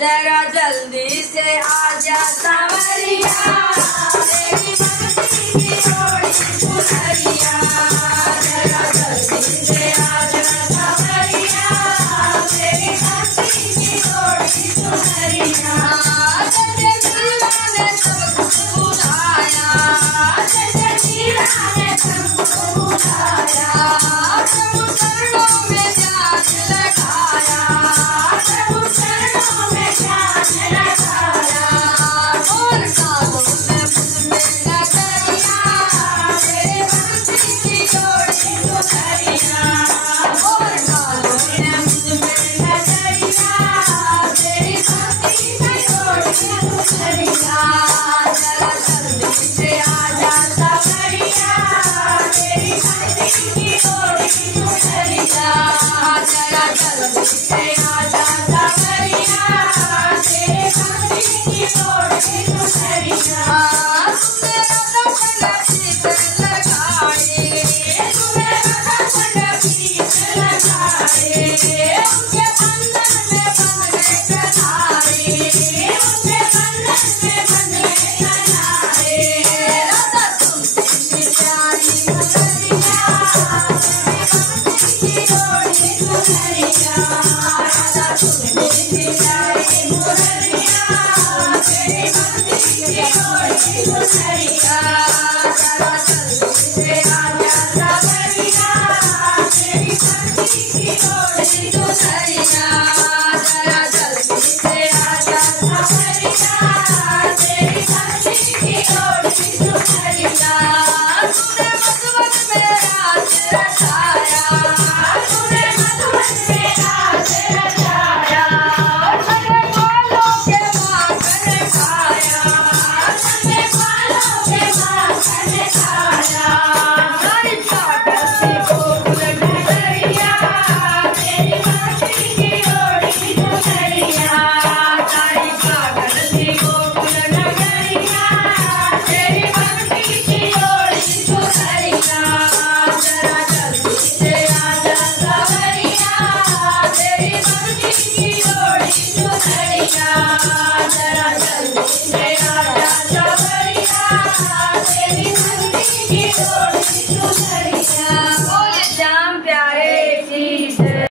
जरा जल्दी से आजा सांवरिया, तेरी भक्ति की जोड़ी सुनरिया। जरा जल्दी से आजा सांवरिया, तेरी भक्ति की जोड़ी सुनरिया। जैसे मीरा ने सबको बुलाया, जैसे मीरा ने सबको बुलाया, प्रभु चरणों में ध्यान लगाया, प्रभु चरणों में ध्यान लगाया। और कानों में मुझमें नगरिया, तेरे भक्ति की जोड़ी सुनरिया। और कानों में मुझमें नगरिया, तेरी भक्ति की जोड़ी सुनरिया। जरा जल्दी से आजा सांवरिया, तेरी भक्ति की जोड़ी सुनरिया। जरा जल्दी से आजा सांवरिया, तेरी भक्ति की जोड़ी सुनरिया। तूने राधा पंडित लगाए, तूने राधा पंडित लगाए, उनके बंधन में बंध गए कन्हारे, उनके बंधन में बंध गए कन्हारे। राधा सुनती प्यारी मुरलिया, तेरी भक्ति की जोड़ी सुनरिया। राधा सुनती प्यारी मुरलिया, तेरी भक्ति की जोड़ी सुनरिया। जरा जल्दी से आजा सांवरिया, तेरी भक्ति की जोड़ी सुनरिया। जरा जल्दी से आजा सांवरिया, तेरी भक्ति की जोड़ी सुनरिया। तूने मधुवन में राज रचाया, तूने मधुवन में राज रचाया। तने बालों के माखन खाया, तने बालों के माखन खाया। तारी पागल सी गोकुल नगरिया, तेरी भक्ति की जोड़ी सुनरिया। तारी पागल सी गोकुल नगरिया, तेरी भक्ति की जोड़ी सुनरिया। जरा जल्दी से आजा सांवरिया, तेरी भक्ति की जोड़ी सुनरिया। जरा जल्दी से